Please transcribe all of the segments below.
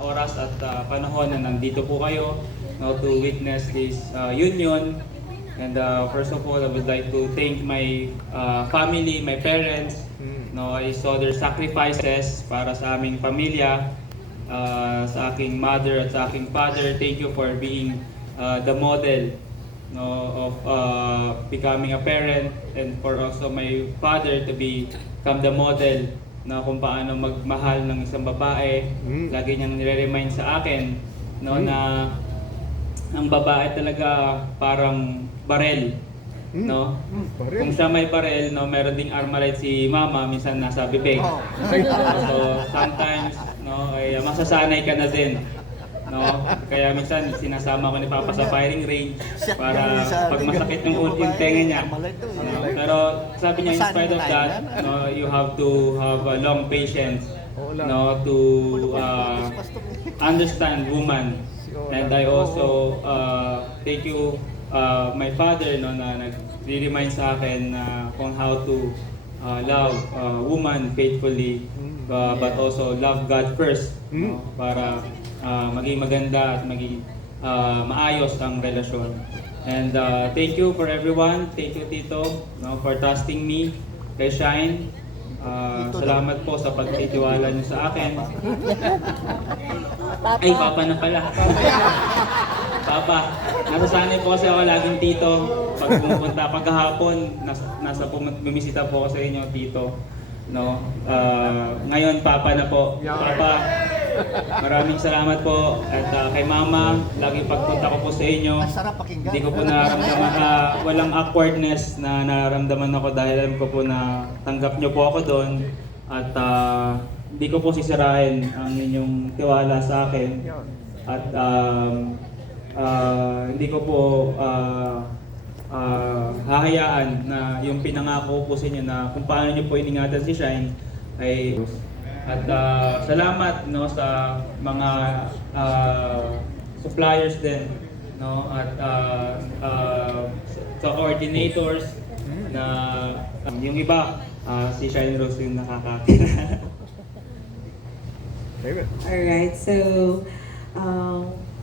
Oras at panahon na nandito po kayo to witness this union. And first of all, I would like to thank my family, my parents. I saw their sacrifices para sa aming pamilya, sa aking mother at sa aking father. Thank you for being the model of becoming a parent, and for also my father to become the model na kung paano magmahal ng isang babae. Lagi niyang nire-remind sa akin na ang babae talaga parang barel. Barel. Kung siya may barel, meron ding armalite si mama, minsan nasa bibig. So sometimes ay masasanay ka na din. Kaya minsan sinasama ko ni Papa sa firing range para pag masakit yung tenga niya. Pero sabi niya, in spite of that, you have to have a long patience to understand woman. And I also thank you my father na nag-remind sa akin kung how to love woman faithfully, but also love God first, para maging maganda at maging maayos ang relasyon. And thank you for everyone. Thank you, Tito, for trusting me kay Shine. Salamat po sa pagtitiwala niyo sa akin. Ay, Papa na pala. Papa, nasasanay po kasi ako laging Tito. Pag pumupunta paghahapon, bumisita po ako sa inyo, Tito. Ngayon, Papa na po. Papa, maraming salamat po. At kay Mama, lagi pagpunta ko po sa inyo, hindi ko po nararamdaman, walang awkwardness na nararamdaman ako dahil alam ko po na tanggap niyo po ako doon. At hindi ko po sisirain ang inyong tiwala sa akin. At hindi ko po hahayaan na yung pinangako po sa inyo na kung paano niyo po iningatan si Shine ay. At salamat sa mga suppliers din, at sa coordinators na yung iba si Shine Rose yung nakakakita. Alright, so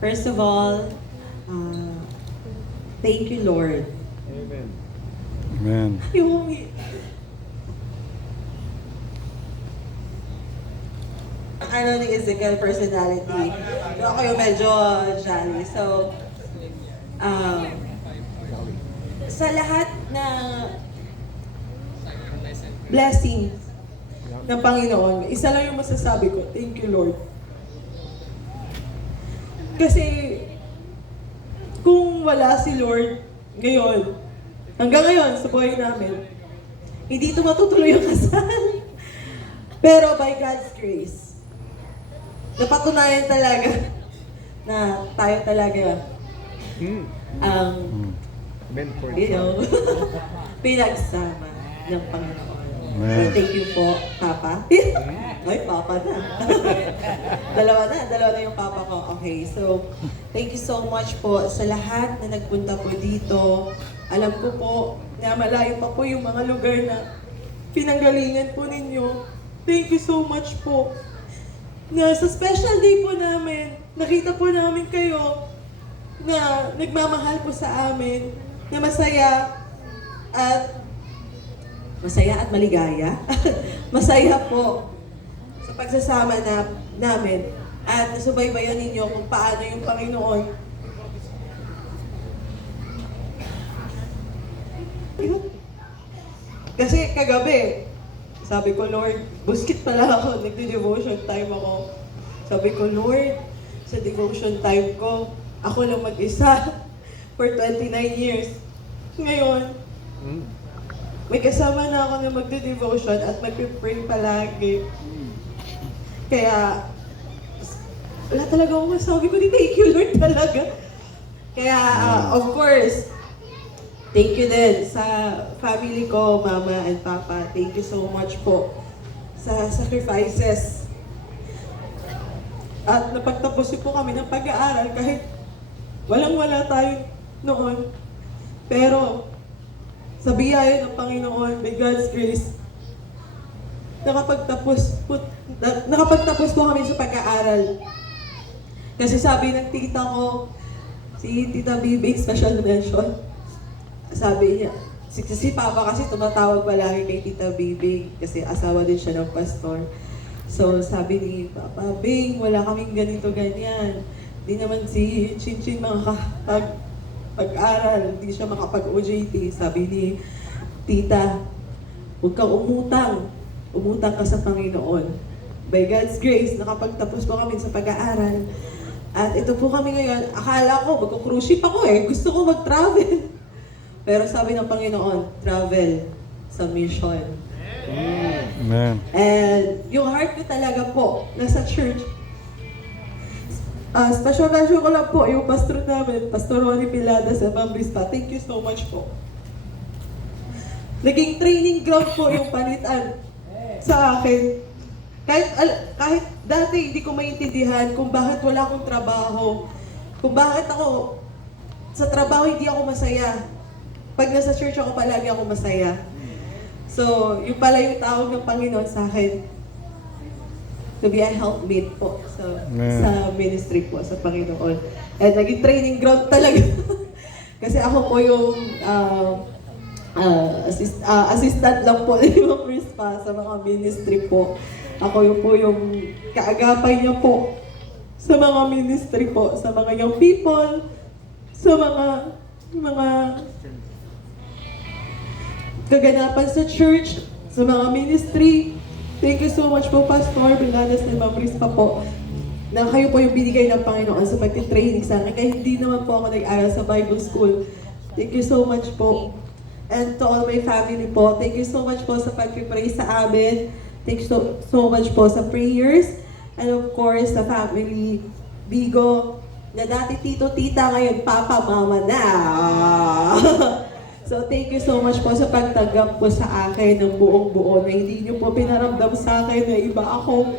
first of all, thank you, Lord. Amen. Yung ni Ezekiel personality. Ako yung medyo jolly. So, sa lahat ng blessings ng Panginoon, isa lang yung masasabi ko, thank you, Lord. Kasi, kung wala si Lord ngayon, hanggang ngayon sa buhay namin, hindi ito matutuloy yung kasal. Pero by God's grace, napatunayan talaga na tayo talaga pinagsama ng Panginoon. So, thank you po, Papa. Ay, Papa na. Dalawa na yung Papa ko. Okay, so thank you so much po sa lahat na nagpunta po dito. Alam ko po na malayo pa po yung mga lugar na pinanggalingan po ninyo. Thank you so much po. Na sa special day po namin, nakita po namin kayo na nagmamahal po sa amin, na masaya at maligaya. Masaya po sa pagsasama namin at nasubaybayan ninyo kung paano yung Panginoon. Kasi kagabi, sabi ko, Lord, buskit pala ako, nagde-devotion time ako. Sabi ko, Lord, sa devotion time ko, ako lang mag-isa for 29 years. Ngayon, may kasama na ako na magde-devotion at magpe-pray palagi. Kaya, wala talaga ako masabi ko, thank you, Lord, talaga. Kaya, of course, thank you din sa family ko, Mama and Papa. Thank you so much po sa sacrifices. At napagtapos po kami ng pag-aaral kahit walang-wala tayo noon. Pero sa biyaya ng Panginoon, by God's grace, nakapagtapos po kami sa pag-aaral. Kasi sabi ng tita ko, si Tita Bibig, special mention, sabi niya, si Papa kasi tumatawag palagi kay Tita Bibig kasi asawa din siya ng pastor. So sabi ni Papa, Bing, wala kaming ganito ganyan. Di naman si Chinchin makakapag-aral, di siya makapag-OJT. Sabi ni Tita, huwag kang umutang. Umutang ka sa Panginoon. By God's grace, nakapagtapos po kami sa pag-aaral. At ito po kami ngayon, akala ko, magko-cruise ship ako gusto ko mag-travel. Pero sabi ng Panginoon, travel sa mission. Amen. And yung heart ko talaga po, nasa church. Special mention ko lang po, yung pastor namin, Pastor Ronnie Pilada sa Mambrispa. Thank you so much po. Naging training ground po yung panitan sa akin. Kahit dati hindi ko maintindihan kung bakit wala akong trabaho. Kung bakit ako sa trabaho hindi ako masaya. Pag nasa church ako palagi ako masaya. So, yung pala yung tawag ng Panginoon sa akin to be a helpmate po sa ministry po sa Panginoon. And naging training ground talaga. Kasi ako po yung assistant lang po ni Ma'am Rispa sa mga ministry po. Ako yung po yung kaagapay niya po sa mga ministry po, sa mga young people, sa mga kaganapan sa church, sa mga ministry. Thank you so much po, Pastor Bernardes and Ma'am Rispa po, na kayo po yung binigay ng Panginoon sa pagtitraining sa akin. Kaya hindi naman po ako nag-aral sa Bible School. Thank you so much po. And to all my family po, thank you so much po sa pag-pray sa amin. Thank you so much po sa prayers. And of course, sa family Bigo, na dati tito, tita, ngayon papa, mama na. So thank you so much po sa pagtanggap po sa akin ng buong-buo na hindi niyo po pinaramdam sa akin na iba ako.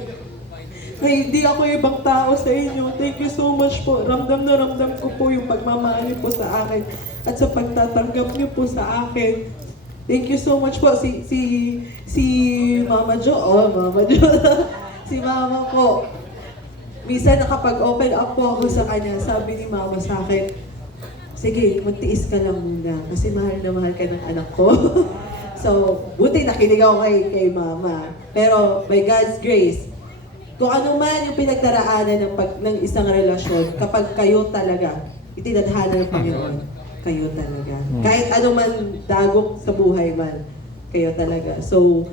Na hindi ako ibang tao sa inyo. Thank you so much po. Ramdam na ramdam ko po yung pagmamahal niyo po sa akin at sa pagtatanggap niyo po sa akin. Thank you so much po. Si Mama Jo, Mama Jo. Si Mama ko. Minsan nakapag-open up po ako sa kanya. Sabi ni Mama sa akin, sige, magtiis ka lang muna kasi mahal na mahal ka ng anak ko. So, buti nakinig ako kay Mama. Pero by God's grace, kung ano man yung pinagdaraanan ng isang relasyon, kapag kayo talaga, itinadhana ng Panginoon, kayo talaga. Kahit ano man dagok sa buhay man, kayo talaga. So,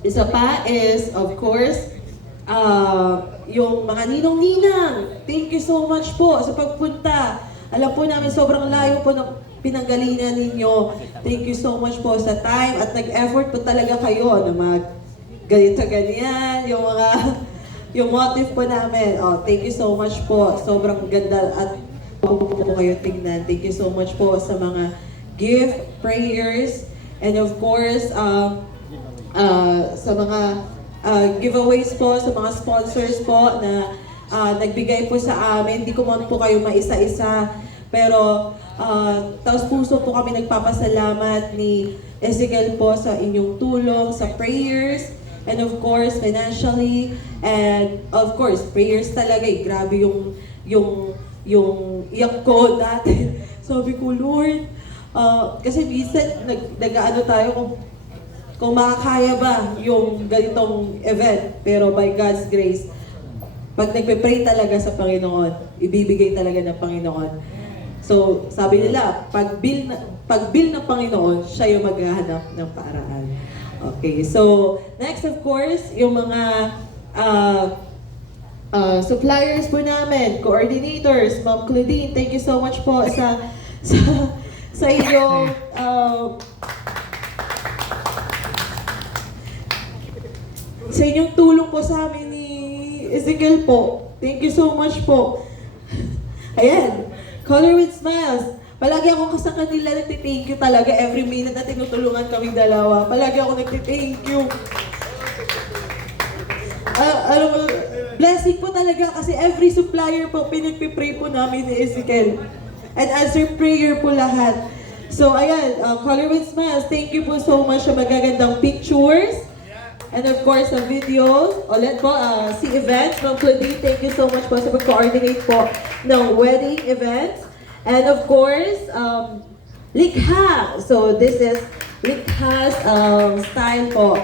isa pa is, of course, yung mga ninong-ninang. Thank you so much po sa pagpunta. Alam po namin sobrang layo po ng pinanggalingan ninyo. Thank you so much po sa time at nag-effort po talaga kayo na ganito-ganyan, yung motive po namin. Thank you so much po. Sobrang ganda at po kayo tingnan. Thank you so much po sa mga gift, prayers, and of course, sa mga giveaways po, sa mga sponsors po na nagbigay po sa amin. Hindi ko man po kayo maisa-isa, pero taos puso po kami nagpapasalamat ni Ezekiel po sa inyong tulong, sa prayers, and of course, financially, and of course, prayers talaga grabe yung iyak ko dati. Sabi ko, Lord, kasi minsan nag-ano tayo kung makakaya ba yung ganitong event. Pero by God's grace, pag nagpe-pray talaga sa Panginoon, ibibigay talaga ng Panginoon. So, sabi nila, pag bill ng Panginoon, siya yung maghahanap ng paraan. Okay, so next of course, yung mga suppliers po namin, coordinators, Ma'am Claudine, thank you so much po sa inyong sa inyong tulong po sa amin ni Ezekiel po. Thank you so much po. Ayan, Color with Smiles. Palagi ako sa kanila nagti-thank you talaga every minute na tinutulungan kaming dalawa. Palagi ako nagti-thank you. Blessing po talaga kasi every supplier po, pinagpipray po namin ni Ezekiel. And answer prayer po lahat. So ayan, Color with Smiles, thank you po so much sa magagandang pictures. And of course, sa videos, ulit po, si events from Claudine, thank you so much po sa pag-coordinate po ng wedding events. And of course, Likha. So this is Likha's style po.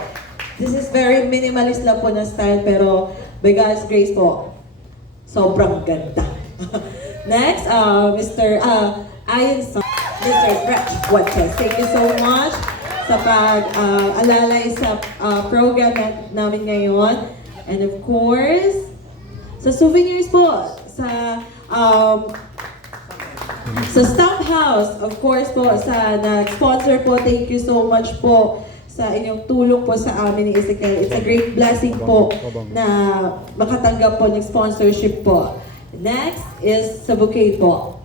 This is very minimalist lang po na style, pero by God's grace po, sobrang ganda. Next, Mr. Ayon Son, Mr. Fresh Watches. Thank you so much sa pag-alalay sa program namin ngayon. And of course, sa souvenirs po, sa Stamp House, of course po, sa nag-sponsor po, thank you so much po sa inyong tulong po sa amin ni Ezekiel. It's a great blessing po na makatanggap po ng sponsorship po. Next is sa bouquet po.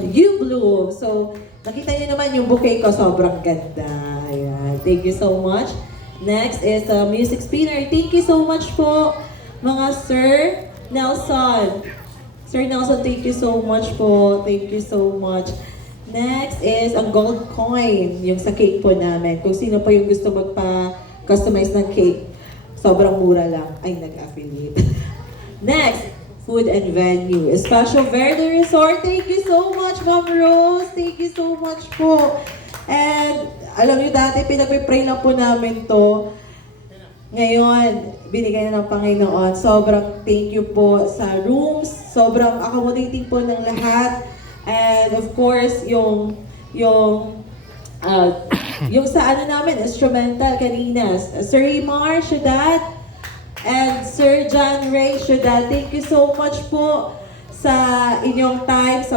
You Bloom. So, nakita niyo naman yung bouquet ko, sobrang ganda. Ayan. Thank you so much. Next is music spinner. Thank you so much po, mga Sir Nelson. Sir Nelson, thank you so much po. Thank you so much. Next is ang gold coin, yung sa cake po namin. Kung sino pa yung gusto magpa-customize ng cake, sobrang mura lang ay nag-affiliate. Next, food and venue. Special Verde Resort, thank you so much, Ma'am Rose. Thank you so much po. And alam niyo dati, pinag-pray lang po namin to. Ngayon, binigay na ng Panginoon. Sobrang thank you po sa rooms. Sobrang accommodating po ng lahat. And of course, yung sa ano namin, instrumental kanina, Sir Imar Shadad and Sir John Ray Shadad, thank you so much po sa inyong time sa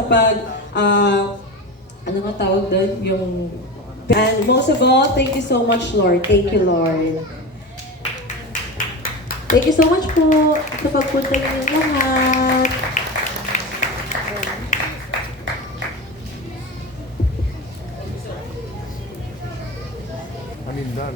ano nga tawag doon? And most of all, thank you so much, Lord. Thank you, Lord. Thank you so much po sa pagpunta niyo lahat. Anindan.